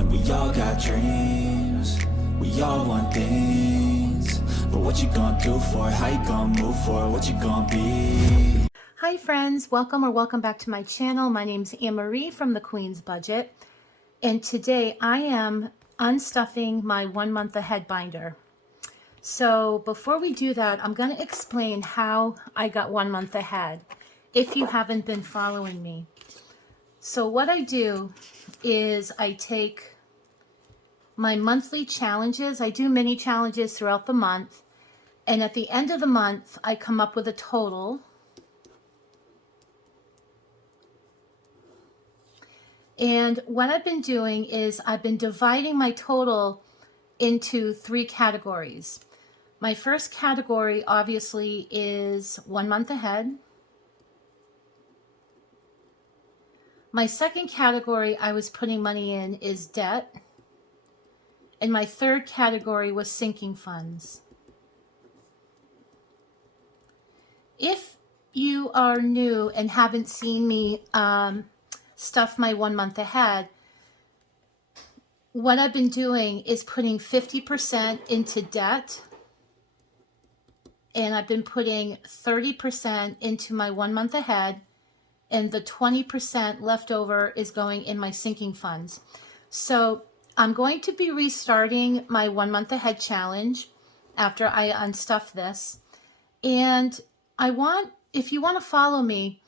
And we all got dreams, we all want things. But what you gonna do for it? How you gonna move for it? What you gonna be? Hi friends, welcome back to my channel. My name's Anne-Marie from The Queen's Budget. And today I am unstuffing my 1 month ahead binder. So before we do that, I'm going to explain how I got 1 month ahead if you haven't been following me. So what I do is I take my monthly challenges. I do mini challenges throughout the month. And at the end of the month, I come up with a total. And what I've been doing is I've been dividing my total into 3 categories. My first category obviously is 1 month ahead. My second category I was putting money in is debt. And my third category was sinking funds. If you are new and haven't seen me stuff my 1 month ahead, what I've been doing is putting 50% into debt, and I've been putting 30% into my 1 month ahead, and the 20% left over is going in my sinking funds. So I'm going to be restarting my 1 month ahead challenge after I unstuff this. And if you want to follow me,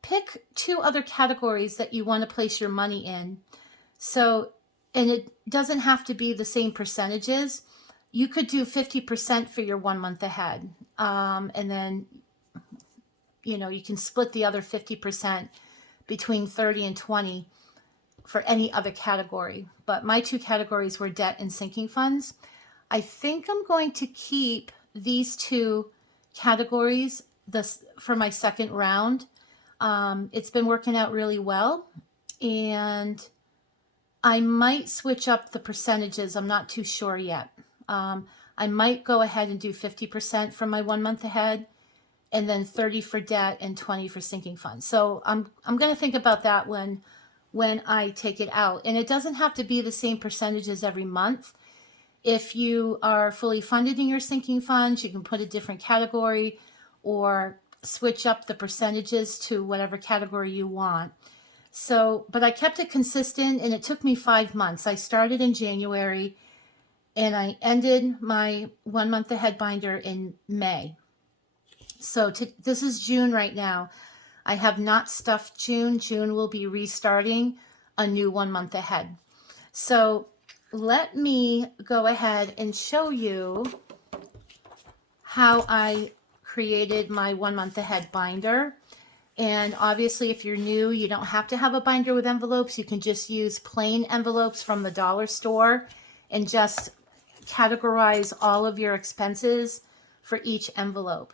pick 2 other categories that you want to place your money in. So, and it doesn't have to be the same percentages. You could do 50% for your 1 month ahead. And then, you can split the other 50% between 30 and 20 for any other category. But my 2 categories were debt and sinking funds. I think I'm going to keep these 2 categories for my second round. It's been working out really well, and I might switch up the percentages. I'm not too sure yet. I might go ahead and do 50% for my 1 month ahead, and then 30 for debt and 20 for sinking funds. So I'm going to think about that when I take it out. And it doesn't have to be the same percentages every month. If you are fully funded in your sinking funds, you can put a different category or switch up the percentages to whatever category you want. So, but I kept it consistent, and it took me 5 months. I started in January and I ended my 1 month ahead binder in May. So this is June right now. I have not stuffed June. June will be restarting a new 1 month ahead. So let me go ahead and show you how I created my 1 month ahead binder. And obviously, if you're new, you don't have to have a binder with envelopes. You can just use plain envelopes from the dollar store and just categorize all of your expenses for each envelope.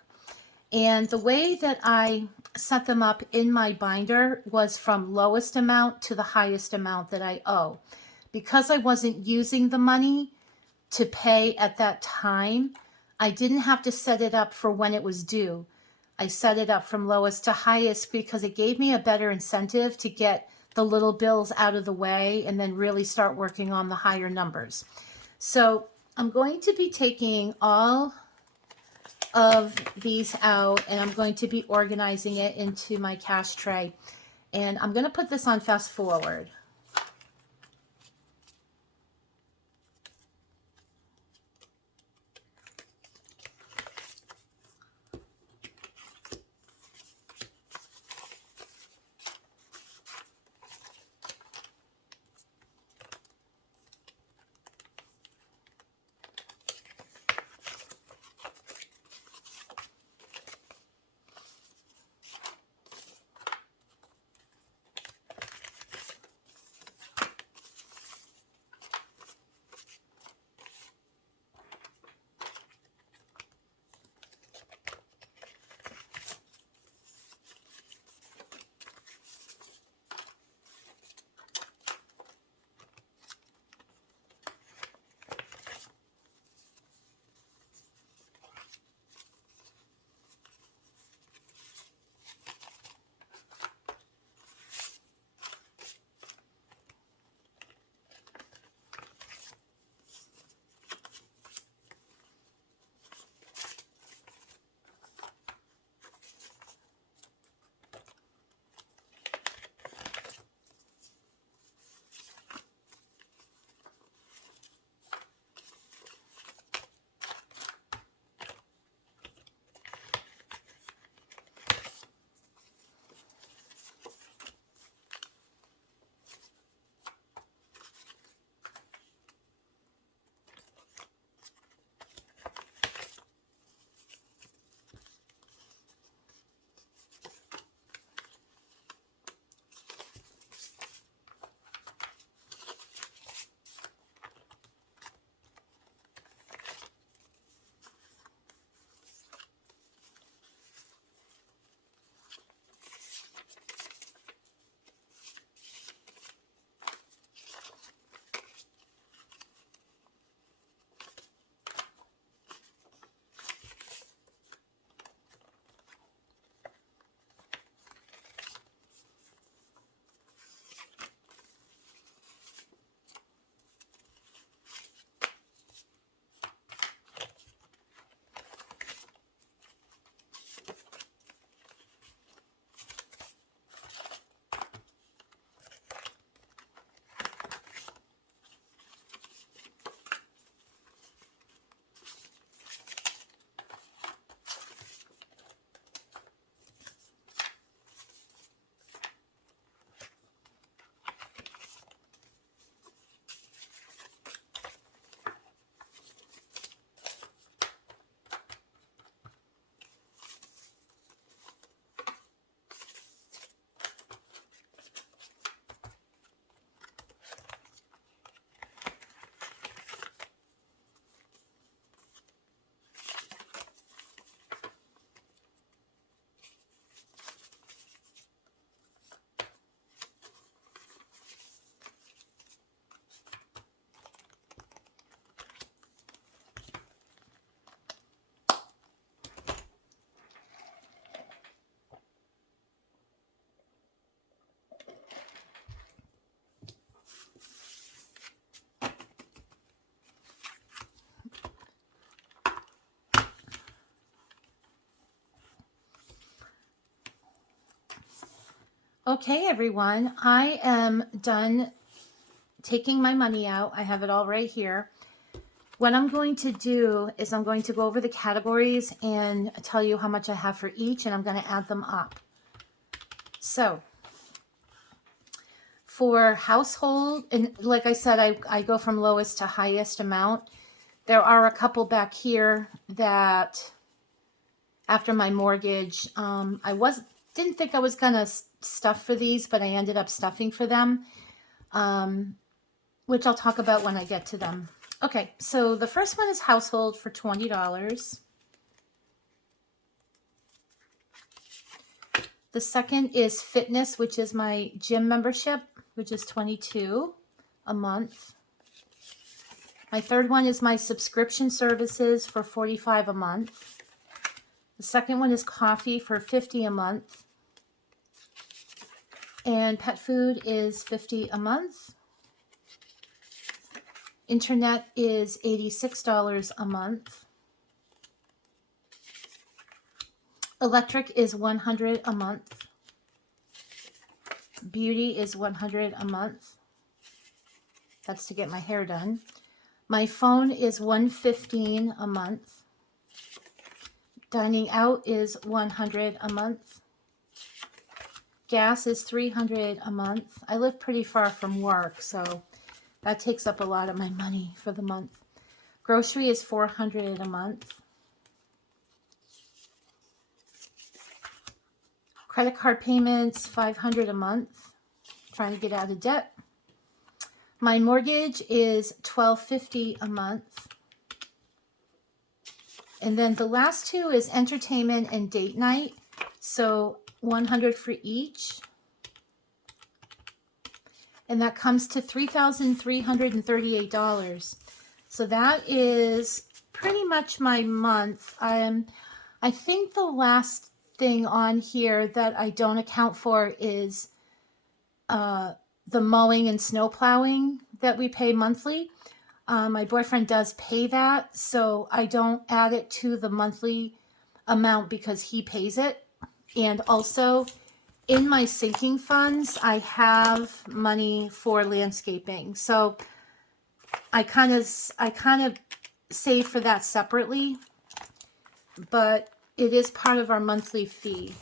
And the way that I set them up in my binder was from lowest amount to the highest amount that I owe. Because I wasn't using the money to pay at that time, I didn't have to set it up for when it was due. I set it up from lowest to highest because it gave me a better incentive to get the little bills out of the way and then really start working on the higher numbers. So I'm going to be taking all of these out, and I'm going to be organizing it into my cash tray. And I'm going to put this on fast forward. Okay, everyone, I am done taking my money out. I have it all right here. What I'm going to do is I'm going to go over the categories and tell you how much I have for each, and I'm going to add them up. So for household, and like I said, I go from lowest to highest amount. There are a couple back here that after my mortgage, didn't think I was going to stuff for these, but I ended up stuffing for them, which I'll talk about when I get to them. Okay, so the first one is household for $20. The second is fitness, which is my gym membership, which is $22 a month. My third one is my subscription services for $45 a month. The second one is coffee for $50 a month. And pet food is $50 a month. Internet is $86 a month. Electric is $100 a month. Beauty is $100 a month. That's to get my hair done. My phone is $115 a month. Dining out is $100 a month. Gas is $300 a month. I live pretty far from work, so that takes up a lot of my money for the month. Grocery is $400 a month. Credit card payments, $500 a month. Trying to get out of debt. My mortgage is $1,250 a month. And then the last two is entertainment and date night. So $100 for each. And that comes to $3,338. So that is pretty much my month. I think the last thing on here that I don't account for is the mowing and snow plowing that we pay monthly. My boyfriend does pay that, so I don't add it to the monthly amount because he pays it. And also, in my sinking funds, I have money for landscaping. So I kind of save for that separately, but it is part of our monthly fee.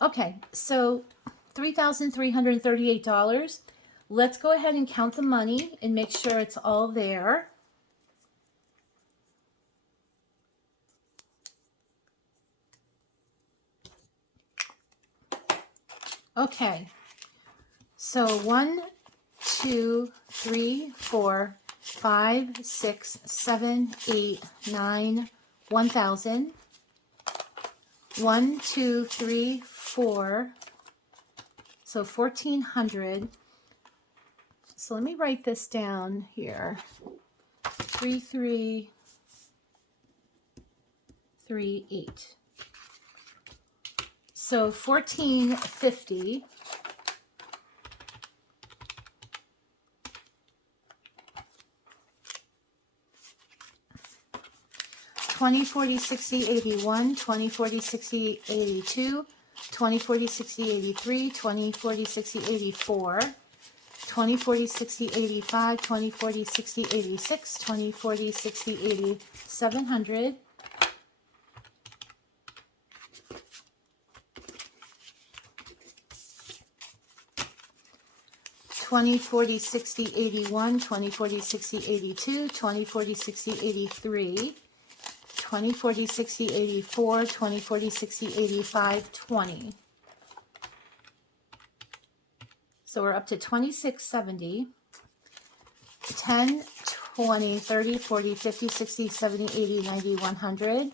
Okay, so $3,338. Let's go ahead and count the money and make sure it's all there. Okay, so 1, 2, 3, 4, 5, 6, 7, 8, 9, 1,000. 1, 2, 3, 4. So 1,400. So let me write this down here. 3,338. So 1,450. $20, $40, $60, $81, $20, $40, $60, $82, $20, $40, $60, $83, $20, $40, $60, $84, $20, $40, $60, $85, $20, $40, $60, $86, $20, $40, $60, $80, $700. $20, $40, $60, $81, $20, $40, $60, $82, $20, $40, $60, $83, $20, $40, $60, $84, $20, $40, $60, $85, $20. So we're up to $2,670. 10, 20, 30, 40, 50, 60, 70, 80, 90, 100.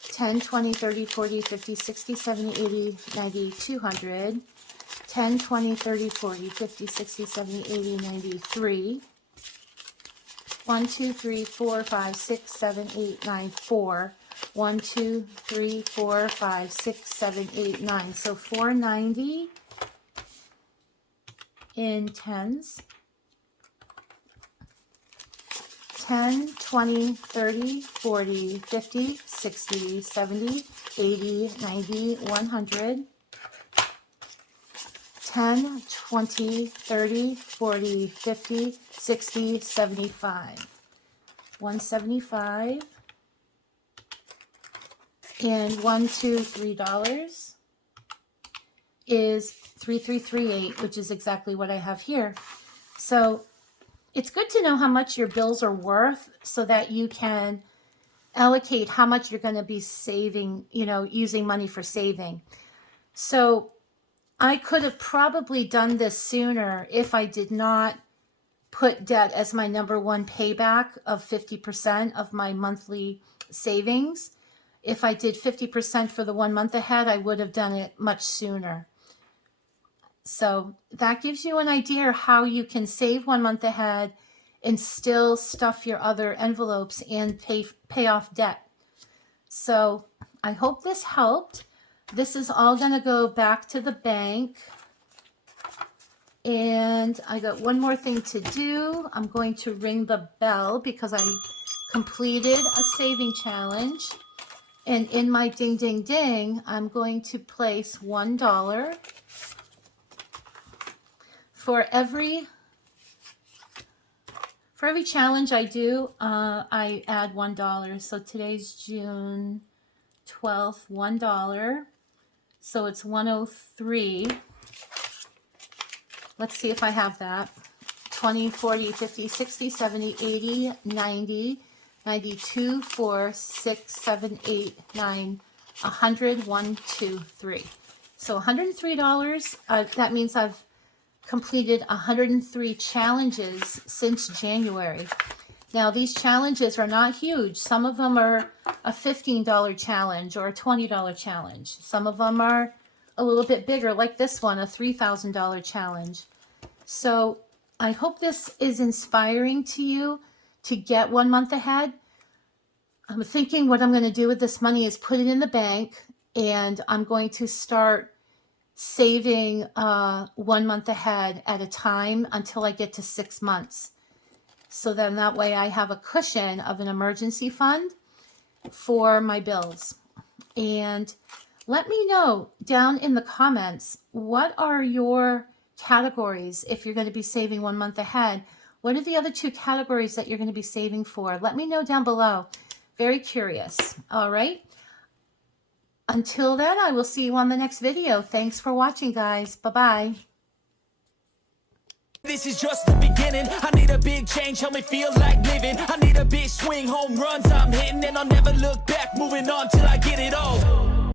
10, 20, 30, 40, 50, 60, 70, 80, 90, 200. 10, 20, 30, 40, 50, 60, 70, 80, 93. 1, 2, 3, 4, 5, 6, 7, 8, 9, 4. 1, 2, 3, 4, 5, 6, 7, 8, 9. So 490 in tens. 10, 20, 30, 40, 50, 60, 70, 80, 90, 100. 10, 20, 30, 40, 50, 60, 75. 175 and $3 is 3338, which is exactly what I have here. So it's good to know how much your bills are worth so that you can allocate how much you're going to be saving, using money for saving. So I could have probably done this sooner if I did not put debt as my number one payback of 50% of my monthly savings. If I did 50% for the 1 month ahead, I would have done it much sooner. So that gives you an idea how you can save 1 month ahead and still stuff your other envelopes and pay off debt. So I hope this helped. This is all going to go back to the bank. And I got one more thing to do. I'm going to ring the bell because I completed a saving challenge. And in my ding, ding, ding, I'm going to place $1 for every challenge I do. I add $1. So today's June 12th, $1. So it's 103. Let's see if I have that. 20, 40, 50, 60, 70, 80, 90, 92, 4, 6, 7, 8, 9, 100, 1, 2, 3. So $103. That means I've completed 103 challenges since January. Now, these challenges are not huge. Some of them are a $15 challenge or a $20 challenge. Some of them are a little bit bigger, like this one, a $3,000 challenge. So I hope this is inspiring to you to get 1 month ahead. I'm thinking what I'm going to do with this money is put it in the bank, and I'm going to start saving 1 month ahead at a time until I get to 6 months. So then that way I have a cushion of an emergency fund for my bills. And let me know down in the comments, what are your categories if you're going to be saving 1 month ahead? What are the other 2 categories that you're going to be saving for? Let me know down below. Very curious. All right. Until then, I will see you on the next video. Thanks for watching, guys. Bye-bye. This is just the beginning. I need a big change, help me feel like living. I need a big swing, home runs I'm hitting, and I'll never look back, moving on till I get it all.